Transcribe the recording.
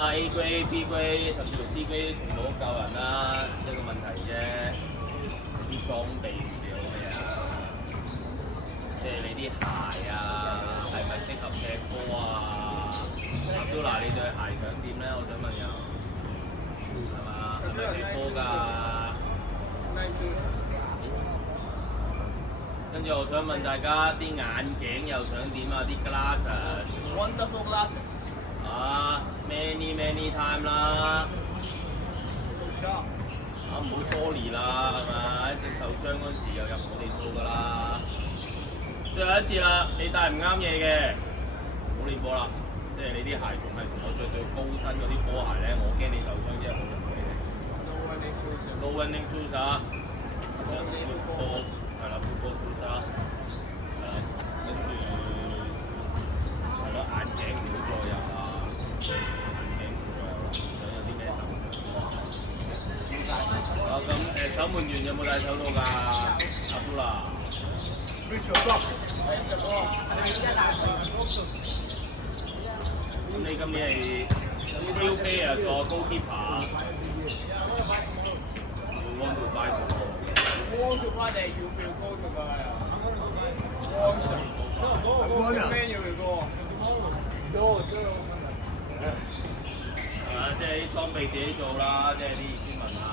A 區、B 區甚至乎 C 區全部都夠人啦，一個問題啫。啲裝備嘅嘢啊，即係你啲鞋啊，係咪適合踢波啊？阿都嗱，你對鞋想點咧？我想問又係嘛？係咪踢波㗎？跟住我想問大家啲眼鏡又想點啊？啲 glasses。Wonderful glasses。啊 ，many time 啦，唔好 sorry 啦，係嘛？一隻受傷嗰時又入我哋數㗎啦。最後一次啦，你戴唔啱嘢嘅，唔好練波啦。即係你啲鞋仲係同我着對高身嗰啲波鞋咧，我驚你受傷啫，冇人俾你。No running shoes 啊，波係啦，football shoes 啊，跟住係咯，眼鏡唔好再入啊。眼鏡想有啲咩手啊咁守門員有冇戴手套㗎？阿布拉。咁你今年係 QK 啊，做 goalkeeper。You want to buy the ball? Want to buy that you will go to buy. Want. Man you will go. No, sir. 係嘛？即係啲裝備自己做啦，即係啲天文啊。